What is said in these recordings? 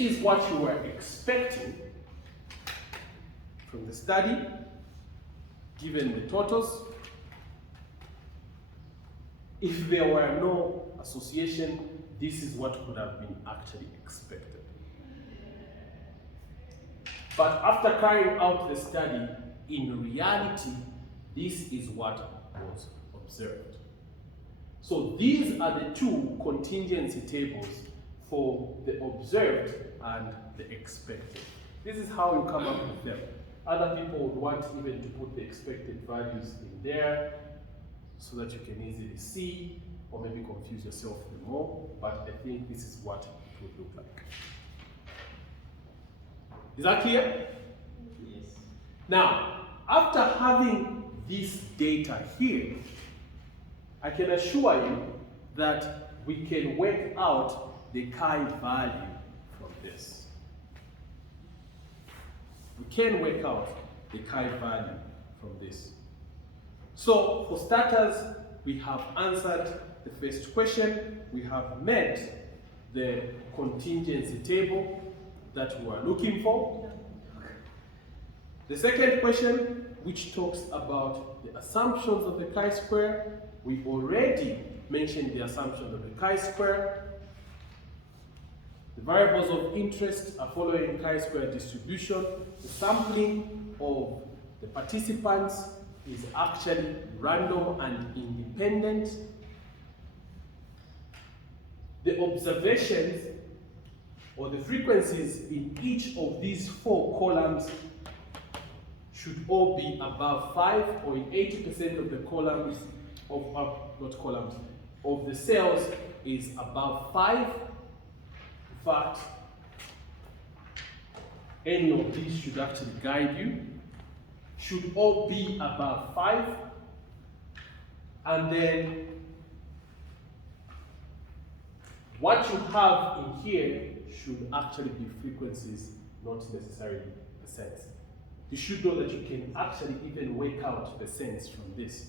is what you were expecting from the study, given the totals. If there were no association, this is what could have been actually expected. But after carrying out the study, in reality, this is what was observed. So these are the two contingency tables for the observed and the expected. This is how you come up with them. Other people would want even to put the expected values in there so that you can easily see or maybe confuse yourself more, but I think this is what it would look like. Is that clear? Yes. Now, after having this data here, I can assure you that we can work out the chi value from this. We can work out the chi value from this. So, for starters, we have answered the first question. We have met the contingency table that we are looking for. The second question, which talks about the assumptions of the chi-square, we already mentioned the assumptions of the chi-square. The variables of interest are following chi-square distribution. The sampling of the participants is actually random and independent. The observations or the frequencies in each of these four columns should all be above 5, or in 80% of the columns of the cells is above 5. In fact, any of these should actually guide you. Should all be above 5. And then what you have in here should actually be frequencies, not necessarily percents. You should know that you can actually even work out percents from this.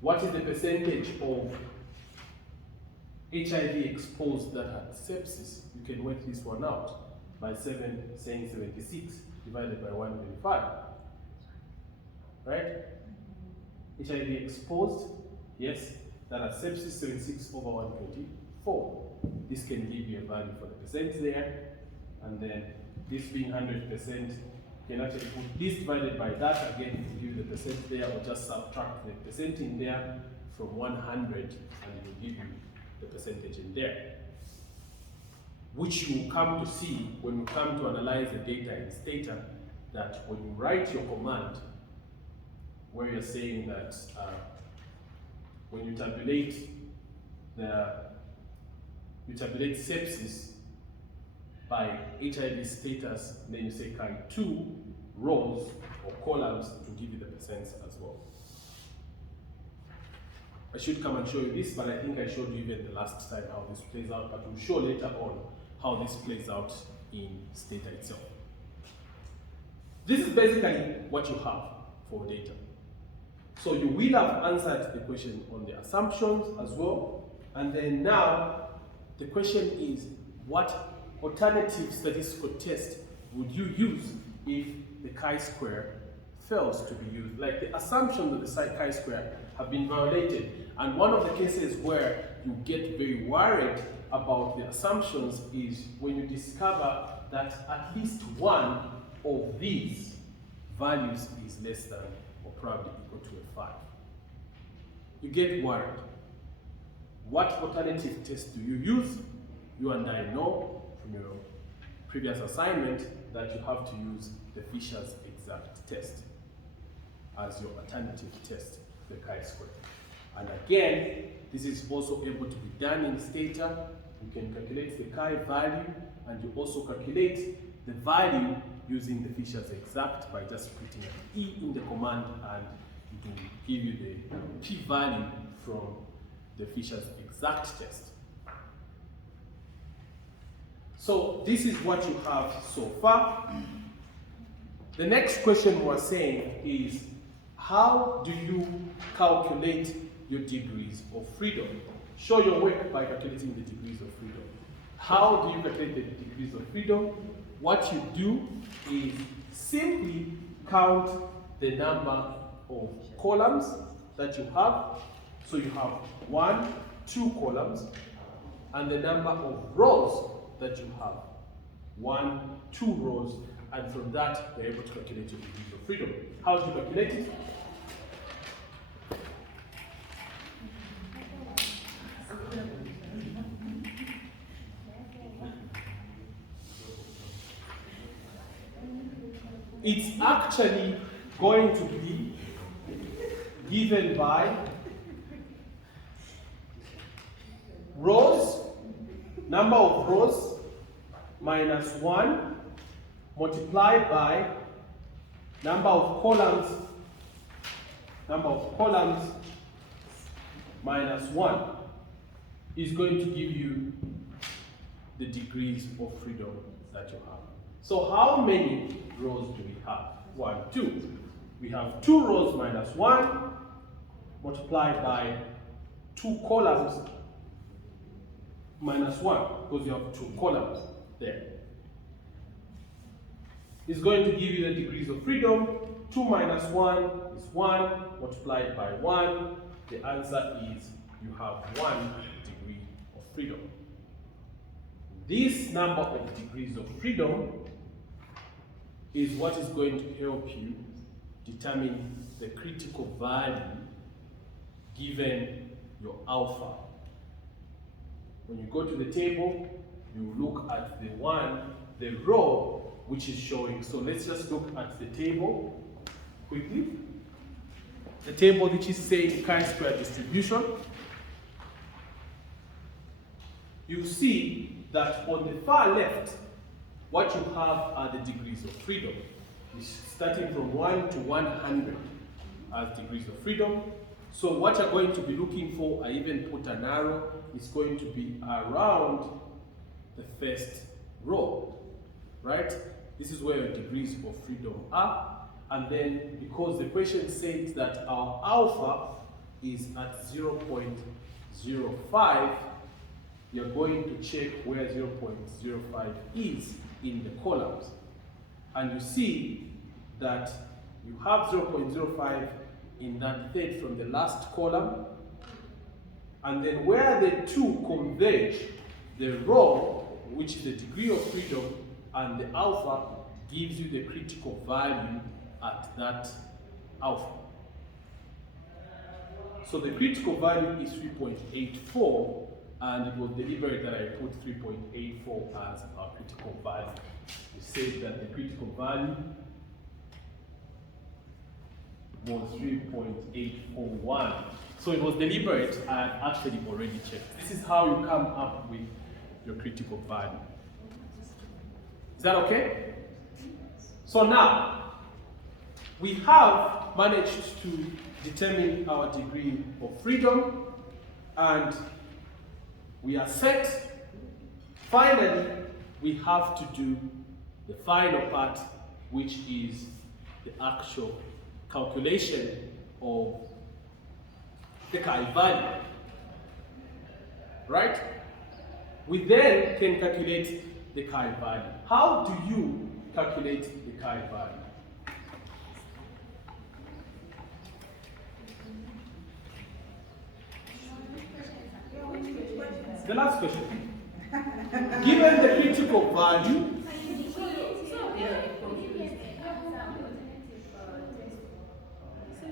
What is the percentage of HIV exposed that had sepsis? You can work this one out by saying 76 divided by 125. Right? HIV exposed, yes, that had sepsis, 76 over 124. This can give you a value for the percent there, and then this being 100%, you can actually put this divided by that again to give you the percent there, or just subtract the percent in there from 100 and it will give you the percentage in there. Which you will come to see when you come to analyze the data in Stata, that when you write your command, where you're saying that when you tabulate sepsis by HIV status, then you say chi2 rows or columns to give you the percents as well. I should come and show you this, but I think I showed you even the last time how this plays out, but we'll show later on how this plays out in Stata itself. This is basically what you have for data. So you will have answered the question on the assumptions as well, and then now the question is, what alternative statistical test would you use if the chi-square fails to be used? Like the assumptions of the chi-square have been violated, and one of the cases where you get very worried about the assumptions is when you discover that at least one of these values is less than or probably equal to a 5. You get worried. What alternative test do you use? You and I know from your previous assignment that you have to use the Fisher's exact test as your alternative test, the chi-square. And again, this is also able to be done in Stata. You can calculate the chi value, and you also calculate the value using the Fisher's exact by just putting an E in the command, and it will give you the p value from the Fisher's exact test. So this is what you have so far. The next question we're saying is, how do you calculate your degrees of freedom? Show your work by calculating the degrees of freedom. How do you calculate the degrees of freedom? What you do is simply count the number of columns that you have. So you have 1, 2 columns, and the number of rows that you have. 1, 2 rows, and from that you're able to calculate your degrees of freedom. How do you calculate it? It's actually going to be given by rows, number of rows minus 1 multiplied by number of columns minus 1 is going to give you the degrees of freedom that you have. So how many rows do we have? 1, 2. We have 2 rows minus 1 multiplied by 2 columns minus 1, because you have 2 columns there. It's going to give you the degrees of freedom. 2 minus 1 is 1 multiplied by 1. The answer is you have 1 degree of freedom. This number of degrees of freedom is what is going to help you determine the critical value given your alpha. When you go to the table, you look at the row which is showing. So let's just look at the table quickly. The table which is saying chi-square distribution. You see that on the far left, what you have are the degrees of freedom. It's starting from 1 to 100 as degrees of freedom. So what you're going to be looking for, I even put an arrow, is going to be around the first row, right? This is where your degrees of freedom are. And then because the question says that our alpha is at 0.05, you're going to check where 0.05 is in the columns. And you see that you have 0.05 in that third from the last column. And then where the two converge, the row, which is the degree of freedom, and the alpha gives you the critical value at that alpha. So the critical value is 3.84, and it was deliberate that I put 3.84 as our critical value. We said that the critical value was 3.841. So it was deliberate, and actually already checked. This is how you come up with your critical value. Is that okay? So now, we have managed to determine our degree of freedom, and we are set. Finally, we have to do the final part, which is the actual calculation of the chi-value, right? We then can calculate the chi-value. How do you calculate the chi-value? The last question. Given the critical value,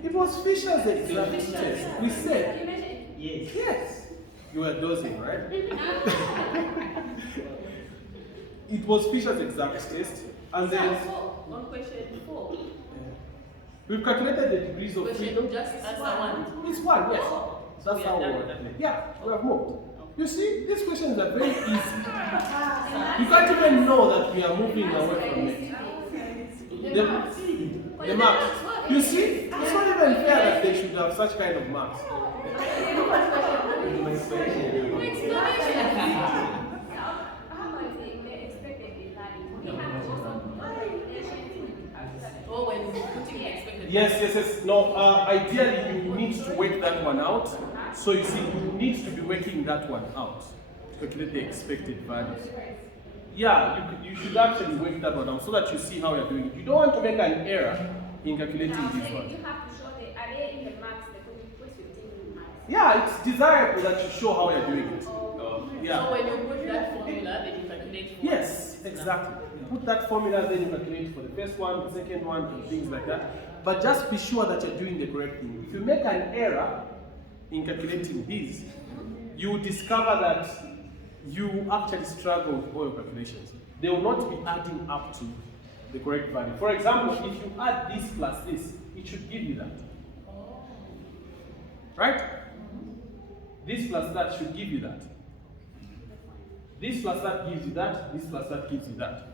it was Fisher's exact test. We said, yes. You were dozing, right? It was Fisher's exact test, and then one question 4. We've calculated the degrees of freedom. Just answer 1. It's 1, yes. That's how we work. Yeah, we have moved. You see, these questions are very easy. You can't even know that we are moving away from it. The marks. You see, it's not even fair that they should have such kind of marks. Yes. No, ideally you need to work that one out. So you see, you need to be working that one out to calculate the expected values. Yeah, you should actually work that one out so that you see how you're doing it. You don't want to make an error in calculating this one. You have to show the array in the maths, the what you're taking in maths. Yeah, it's desirable that you show how you're doing it. Yeah. So when you put that formula, then you calculate for Yes, exactly. You put that formula, then you calculate for the first one, the second one, and things like that. But just be sure that you're doing the correct thing. If you make an error in calculating these, you discover that you actually struggle with all your calculations. They will not be adding up to the correct value. For example, if you add this plus this, it should give you that. Right? This plus that should give you that. This plus that gives you that, this plus that gives you that.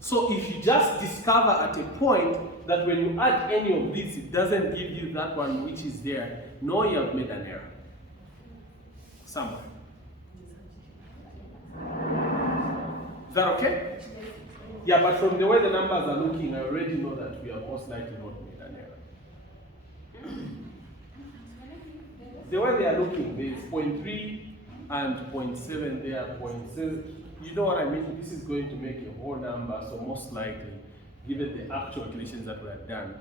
So if you just discover at a point that when you add any of these, it doesn't give you that one which is there, know you have made an error. Somewhere. Is that okay? Yeah, but from the way the numbers are looking, I already know that we have most likely not made an error. The way they are looking, there is 0.3 and 0.7 there, 0.7. You know what I mean? This is going to make a whole number, so most likely, given the actual calculations that were done,